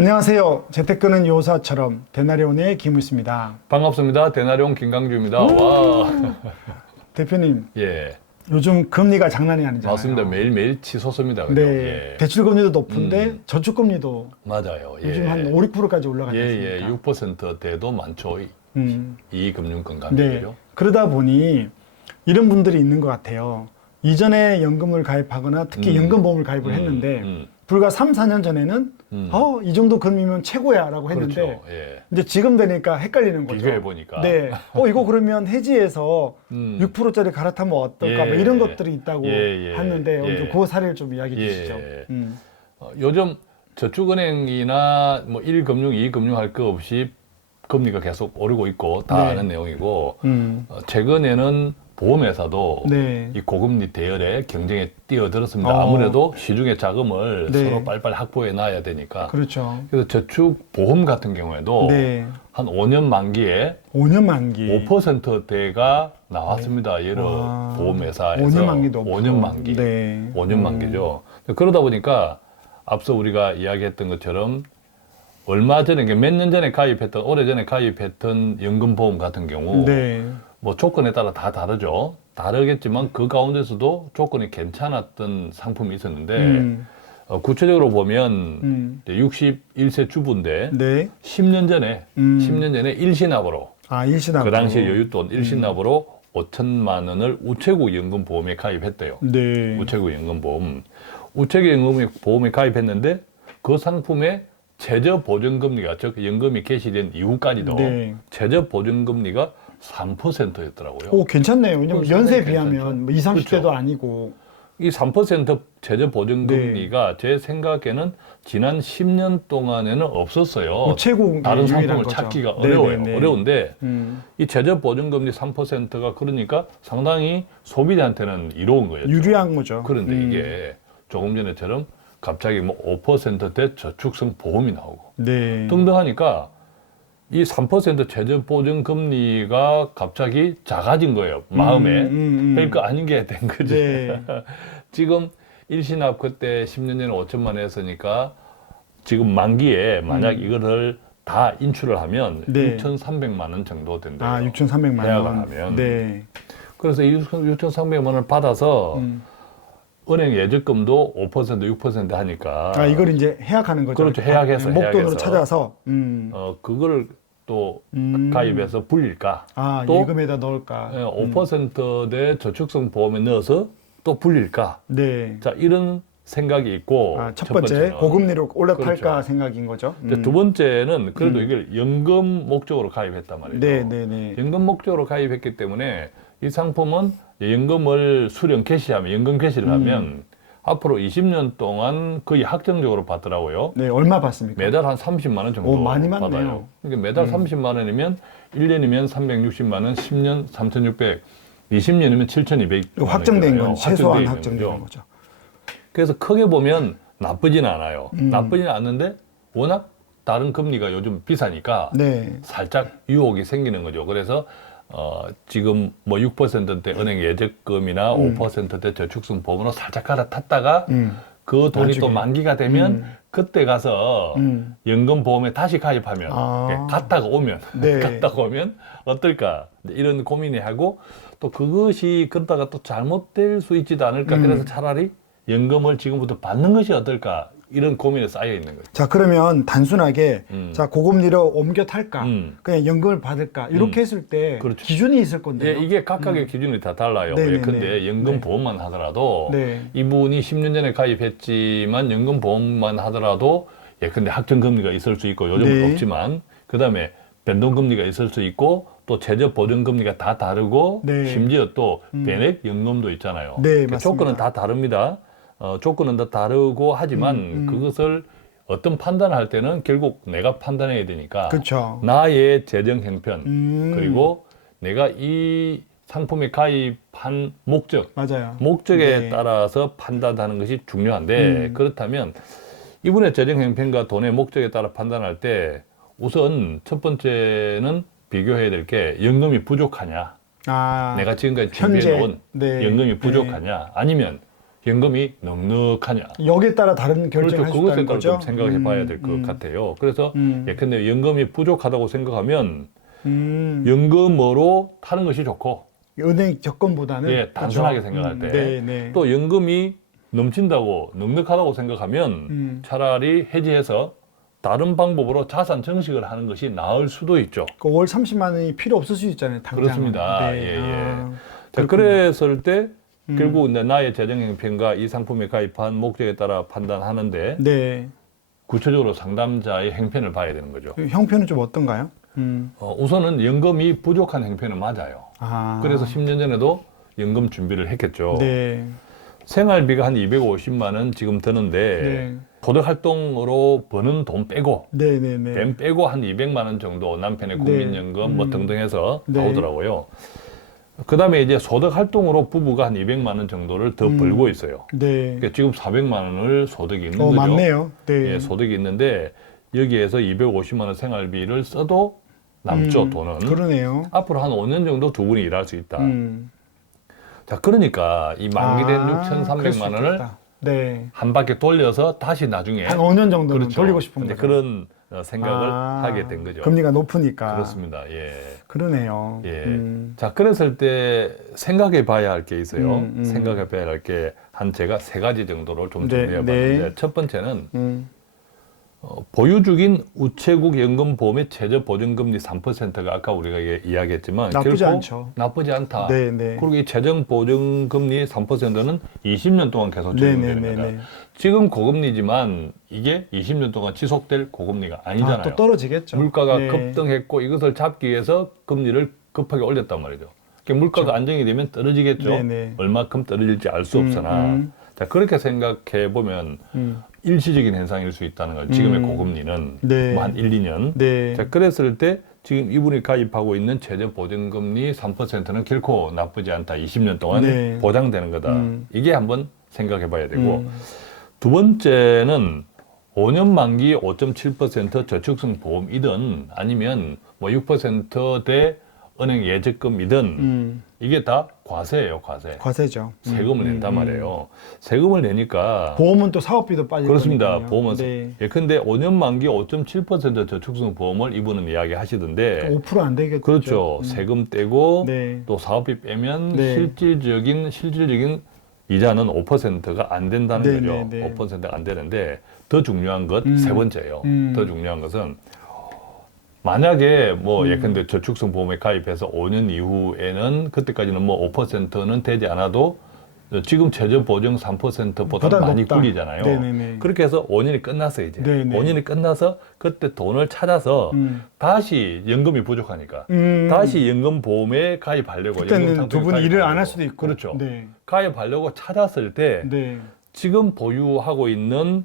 안녕하세요. 재테크는 요사처럼 데나리온의 김우수입니다. 반갑습니다. 데나리온 김강주입니다. 와. 대표님, 예. 요즘 금리가 장난이 아니잖아요. 맞습니다. 매일매일 치솟습니다. 그죠? 네, 예. 대출금리도 높은데 저축금리도 맞아요. 예. 요즘 한 5, 6%까지 올라가지 예, 않습니까? 예. 6%대도 많죠. 이 금융권 네. 가격이죠. 그러다 보니 이런 분들이 있는 것 같아요. 이전에 연금을 가입하거나 특히 연금보험을 가입을 했는데 불과 3, 4년 전에는 이 정도 금리면 최고야 라고 했는데 그렇죠. 예. 이제 지금 되니까 헷갈리는 거죠. 비교해 보니까. 네. 이거 그러면 해지해서 6%짜리 갈아타면 어떨까? 예. 뭐 이런 것들이 있다고 예. 하는데 예. 좀 그 사례를 좀 이야기해 예. 주시죠. 요즘 저축은행이나 뭐 1금융, 2금융 할 거 없이 금리가 계속 오르고 있고 다 네. 아는 내용이고 최근에는 보험회사도 네. 이 고금리 대열에 경쟁에 뛰어들었습니다. 어. 아무래도 시중의 자금을 네. 서로 빨리빨리 확보해 놔야 되니까. 그렇죠. 그래서 저축보험 같은 경우에도 네. 한 5년 만기에 5년 만기. 5%대가 나왔습니다. 여러 와. 보험회사에서 5년 만기도 없고. 5년 만기. 네. 5년 만기죠. 그러다 보니까 앞서 우리가 이야기했던 것처럼 얼마 전에 몇 년 전에 가입했던 오래전에 가입했던 연금보험 같은 경우 네. 뭐 조건에 따라 다 다르죠. 다르겠지만 그 가운데서도 조건이 괜찮았던 상품이 있었는데 구체적으로 보면 61세 주부인데 네. 10년 전에 일시납으로 일시납. 그 당시에 여윳돈 일시납으로 5천만 원을 우체국 연금보험에 가입했대요. 네. 우체국 연금보험. 우체국 연금보험에 가입했는데 그 상품의 최저 보증금리가 즉 연금이 개시된 이후까지도 네. 최저 보증금리가 3%였더라고요. 오, 괜찮네요. 왜냐면 그럼 연세에 상당히 비하면 괜찮죠. 뭐 20, 30대도 그렇죠. 아니고. 이 3% 최저 보증금리가 제 생각에는 지난 10년 동안에는 없었어요. 우체국이 다른 유일한 상품을 거죠. 찾기가 네네네. 어려워요. 어려운데 음. 이 최저 보증금리 3%가 그러니까 상당히 소비자한테는 이로운 거예요. 유리한 거죠. 그런데 이게 조금 전에처럼 갑자기 뭐 5%대 저축성 보험이 나오고 네. 등등 하니까 이 3% 최저 보증 금리가 갑자기 작아진 거예요. 마음에. 그러니까 아닌 게 된 거지. 네. 지금 일시납 그때 10년 전에 5천만 원 했으니까 지금 만기에 만약 이거를 다 인출을 하면 네. 6,300만 원 정도 된대요. 6,300만 원. 계약을 하면. 네. 그래서 6,300만 원을 받아서 은행 예적금도 5%, 6% 하니까 이걸 이제 해약하는 거죠. 그렇죠. 해약해서, 목돈으로 해약해서. 찾아서. 그걸 또 가입해서 불릴까? 또 예금에다 넣을까. 5%대 저축성 보험에 넣어서 또 불릴까? 네. 자, 이런 생각이 있고 첫 번째 번째는. 고금리로 올라탈까 그렇죠. 생각인 거죠. 이제 두 번째는 그래도 이걸 연금 목적으로 가입했단 말이죠. 네, 네, 네. 연금 목적으로 가입했기 때문에 이 상품은 연금을 수령 개시하면 연금 개시를 하면 앞으로 20년 동안 거의 확정적으로 받더라고요. 네, 얼마 받습니까? 매달 한 30만 원 정도 오, 많이 받네요. 받아요. 그러니까 매달 30만 원이면 1년이면 360만 원, 10년 3,600, 20년이면 7,200. 확정된 건 최소한 확정된 거죠. 그래서 크게 보면 나쁘진 않아요. 나쁘진 않는데 워낙 다른 금리가 요즘 비싸니까 네. 살짝 유혹이 생기는 거죠. 그래서 지금 뭐 6%대 은행 예적금이나 5%대 저축성 보험으로 살짝 갈아탔다가 그 돈이 나중에. 또 만기가 되면 그때 가서 연금 보험에 다시 가입하면 갔다가 오면 네. 갔다가 오면 어떨까 이런 고민이 하고 또 그것이 그러다가 또 잘못될 수 있지도 않을까 그래서 차라리 연금을 지금부터 받는 것이 어떨까 이런 고민에 쌓여 있는 거죠. 자, 그러면 단순하게 자, 고금리로 옮겨 탈까? 그냥 연금을 받을까? 이렇게 했을 때 그렇죠. 기준이 있을 건데요. 예, 이게 각각의 기준이 다 달라요. 네네네. 근데 연금 네. 보험만 하더라도 네. 이분이 10년 전에 가입했지만 연금 보험만 하더라도 근데 확정 금리가 있을 수 있고 요즘은 네. 없지만 그다음에 변동 금리가 있을 수 있고 또 최저 보증 금리가 다 다르고 네. 심지어 또 변액 연금도 있잖아요. 네, 그러니까 맞습니다. 조건은 다 다릅니다. 조건은 다 다르고 하지만 그것을 어떤 판단을 할 때는 결국 내가 판단해야 되니까 그렇죠. 나의 재정 형편 그리고 내가 이 상품에 가입한 맞아요. 목적에 네. 따라서 판단하는 것이 중요한데 그렇다면 이분의 재정 형편과 돈의 목적에 따라 판단할 때 우선 첫 번째는 비교해야 될 게 연금이 부족하냐 내가 지금까지 현재. 준비해 놓은 네. 연금이 부족하냐 아니면 연금이 넉넉하냐. 여기에 따라 다른 그렇죠. 결정을 할 수 그것에 있다는 따라 거죠. 좀 생각해 봐야 될 것 같아요. 그래서 예컨대 연금이 부족하다고 생각하면 연금으로 타는 것이 좋고 은행 적금보다는 예, 단순하게 그죠? 생각할 때. 네, 네. 또 연금이 넘친다고 넉넉하다고 생각하면 차라리 해지해서 다른 방법으로 자산 증식을 하는 것이 나을 수도 있죠. 그 월 30만 원이 필요 없을 수 있잖아요. 당장. 그렇습니다. 네. 예, 예. 아, 자, 그렇군요. 그랬을 때 결국 나의 재정 형편과 이 상품에 가입한 목적에 따라 판단하는데 네. 구체적으로 상담자의 형편을 봐야 되는 거죠. 그 형편은 좀 어떤가요? 우선은 연금이 부족한 형편은 맞아요. 아. 그래서 10년 전에도 연금 준비를 했겠죠. 네. 생활비가 한 250만 원 지금 드는데 네. 소득 활동으로 버는 돈 빼고 네, 네, 네. 뱀 빼고 한 200만 원 정도 남편의 국민연금 뭐 등등 해서 네. 나오더라고요. 그 다음에 이제 소득 활동으로 부부가 한 200만 원 정도를 더 벌고 있어요. 네. 그러니까 지금 400만 원을 소득이 있는 거죠. 맞네요. 네. 예, 소득이 있는데 여기에서 250만 원 생활비를 써도 남죠, 돈은. 그러네요. 앞으로 한 5년 정도 두 분이 일할 수 있다. 음. 자, 그러니까 이 만기된 그럴 수 6,300만 원을 있겠다. 네. 한 바퀴 돌려서 다시 나중에 한 5년 정도는 그렇죠. 돌리고 싶은 이제 거죠. 그런 생각을 하게 된 거죠. 금리가 높으니까. 그렇습니다. 예. 그러네요. 예. 자, 그랬을 때 생각해 봐야 할 게 있어요. 생각해 봐야 할 게 한 제가 3가지 정도로 좀 네, 정리해 봤는데 네. 첫 번째는 보유 중인 우체국 연금보험의 최저 보증금리 3%가 아까 우리가 이야기했지만 나쁘지 결코 않죠. 나쁘지 않다. 네, 네. 그리고 이 최저 보증금리 3%는 20년 동안 계속 적용되는 네, 네, 거다. 네. 지금 고금리지만 이게 20년 동안 지속될 고금리가 아니잖아요. 또 떨어지겠죠. 물가가 네. 급등했고 이것을 잡기 위해서 금리를 급하게 올렸단 말이죠. 그러니까 물가가 안정이 되면 떨어지겠죠. 그렇죠. 네네. 얼마큼 떨어질지 알 수 없으나 자, 그렇게 생각해 보면 일시적인 현상일 수 있다는 거예요. 지금의 고금리는 네. 뭐 한 1, 2년. 네. 자, 그랬을 때 지금 이분이 가입하고 있는 최저 보증금리 3%는 결코 나쁘지 않다. 20년 동안 네. 보장되는 거다. 이게 한번 생각해 봐야 되고 두 번째는 5년 만기 5.7% 저축성 보험이든 아니면 뭐 6%대 은행 예적금이든 이게 다 과세예요, 과세. 과세죠. 세금을 낸단 말이에요. 세금을 내니까 보험은 또 사업비도 빠질 그렇습니다. 거니까요. 보험은 네. 예컨대 5년 만기 5.7% 저축성 보험을 이분은 이야기하시던데 5%안 되겠죠. 그렇죠. 세금 떼고 네. 또 사업비 빼면 네. 실질적인 이자는 5%가 안 된다는 네, 거죠. 네, 네. 5%가 안 되는데 더 중요한 것 세 번째예요. 더 중요한 것은 만약에 뭐 예컨대 저축성 보험에 가입해서 5년 이후에는 그때까지는 뭐 5%는 되지 않아도 지금 최저 보증 3%보다 보다 많이 높다. 굴리잖아요. 네네네. 그렇게 해서 5년이 끝났어 이제. 네네. 5년이 끝나서 그때 돈을 찾아서 다시 연금이 부족하니까 다시 연금 보험에 가입하려고 그때는 연금 두 상품에 분이 일을 안 가입하려고. 할 수도 있고. 그렇죠. 네. 가입하려고 찾았을 때 네. 지금 보유하고 있는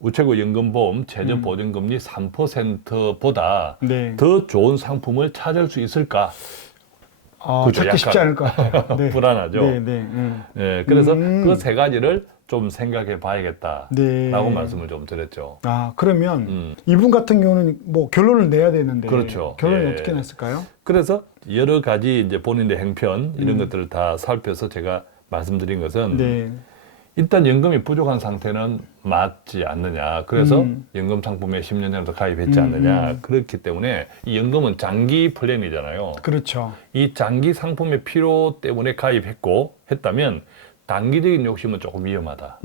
우체국 연금보험 최저 보증금리 3%보다 네. 더 좋은 상품을 찾을 수 있을까? 그렇죠. 찾기 쉽지 약간 않을 것 같아요. 네. 불안하죠. 네, 네. 예, 그래서 그 세 가지를 좀 생각해 봐야겠다라고 네. 말씀을 좀 드렸죠. 그러면 이분 같은 경우는 뭐 결론을 내야 되는데 그렇죠. 결론이 예. 어떻게 냈을까요? 그래서 여러 가지 이제 본인의 형편 이런 것들을 다 살펴서 제가 말씀드린 것은 네. 일단 연금이 부족한 상태는 맞지 않느냐. 그래서 연금 상품에 10년 전부터 가입했지 않느냐. 그렇기 때문에 이 연금은 장기 플랜이잖아요. 그렇죠. 이 장기 상품의 필요 때문에 가입했고 했다면 단기적인 욕심은 조금 위험하다.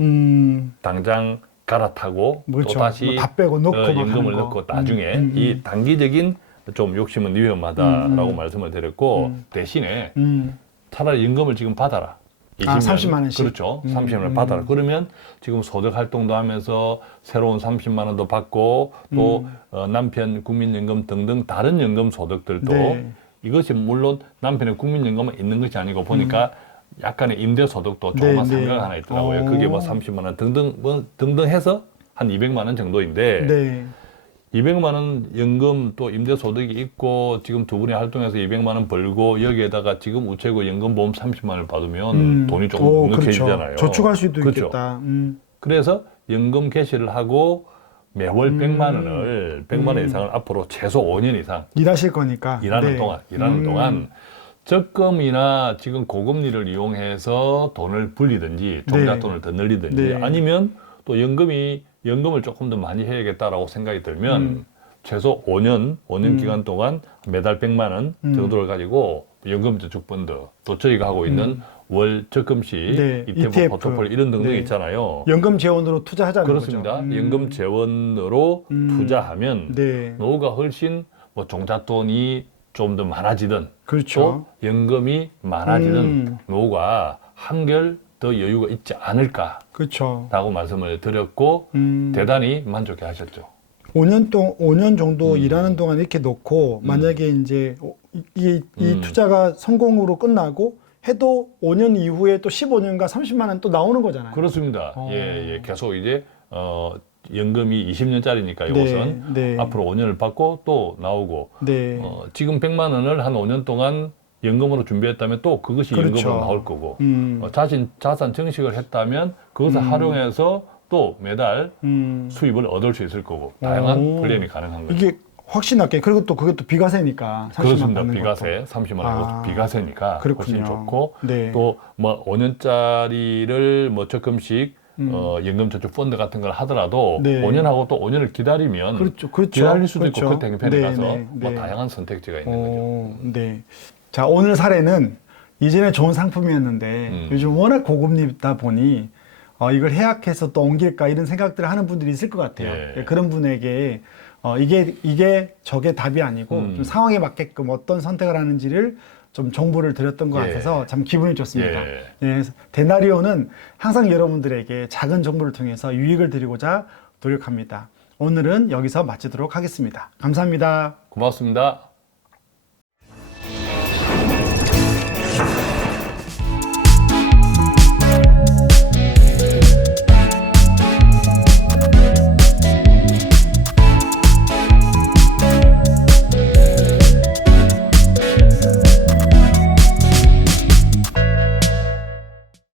당장 갈아타고 그렇죠. 또 다시 뭐다 빼고 넣고 막 연금을 하는 거. 넣고 나중에 이 단기적인 좀 욕심은 위험하다라고 말씀을 드렸고 대신에 차라리 연금을 지금 받아라. 30만 원씩. 그렇죠. 30만 원 받아라. 그러면 지금 소득 활동도 하면서 새로운 30만 원도 받고 또 남편 국민연금 등등 다른 연금 소득들도 네. 이것이 물론 남편의 국민연금만 있는 것이 아니고 보니까 약간의 임대 소득도 조금만 네, 네. 상가가 하나 있더라고요. 그게 뭐 30만 원 등등 뭐 등등 해서 한 200만 원 정도인데 네. 200만 원 연금 또 임대 소득이 있고 지금 두 분이 활동해서 200만 원 벌고 여기에다가 지금 우체국 연금보험 30만 원을 받으면 돈이 조금 넉넉해지잖아요. 그렇죠. 저축할 수도 그렇죠. 있겠다. 그래서 연금 개시를 하고 매월 100만 원을 100만 원 이상을 앞으로 최소 5년 이상 일하실 거니까. 일하는 네. 동안 적금이나 지금 고금리를 이용해서 돈을 불리든지 종잣돈을 더 늘리든지 네. 아니면 또 연금을 조금 더 많이 해야겠다라고 생각이 들면 최소 5년 기간 동안 매달 100만 원 정도를 가지고 연금저축펀드 또 저희가 하고 있는 월 적금식 네, ETF, ETF. 포트폴리오 이런 등등 네. 있잖아요. 연금 재원으로 투자하자는 그렇습니다. 거죠. 연금 재원으로 투자하면 네. 노후가 훨씬 뭐 종잣돈이 좀 더 많아지든 그렇죠. 또 연금이 많아지든 노후가 한결 더 여유가 있지 않을까라고 그렇죠. 말씀을 드렸고 대단히 만족해 하셨죠. 5년 정도 일하는 동안 이렇게 놓고 만약에 이제 이 투자가 성공으로 끝나고 해도 5년 이후에 또 15년과 30만 원 또 나오는 거잖아요. 그렇습니다. 어. 예. 계속 이제 연금이 20년짜리니까 이것은 네. 앞으로 5년을 받고 또 나오고 네. 지금 100만 원을 한 5년 동안 연금으로 준비했다면 또 그것이 그렇죠. 연금으로 나올 거고 자산 증식을 했다면 그것을 활용해서 또 매달 수입을 얻을 수 있을 거고 다양한 오. 플랜이 가능한 거죠. 이게 훨씬 낫게 그리고 또 그게 또 비과세니까 30만 그렇습니다. 받는 비과세 것도. 30만 원 비과세니까 그렇군요. 훨씬 좋고 네. 또 뭐 5년짜리를 뭐 적금식 연금저축 펀드 같은 걸 하더라도 네. 5년하고 또 5년을 기다리면 그렇죠. 기다릴 수도 그렇죠. 있고 그 땡편에 네, 가서 네, 뭐 네. 다양한 선택지가 있는 거죠. 네. 자, 오늘 사례는 이전에 좋은 상품이었는데 요즘 워낙 고금리다 보니 이걸 해약해서 또 옮길까 이런 생각들을 하는 분들이 있을 것 같아요. 예. 그런 분에게 이게 저게 답이 아니고 좀 상황에 맞게끔 어떤 선택을 하는지를 좀 정보를 드렸던 것 예. 같아서 참 기분이 좋습니다. 예. 예, 데나리오는 항상 여러분들에게 작은 정보를 통해서 유익을 드리고자 노력합니다. 오늘은 여기서 마치도록 하겠습니다. 감사합니다. 고맙습니다.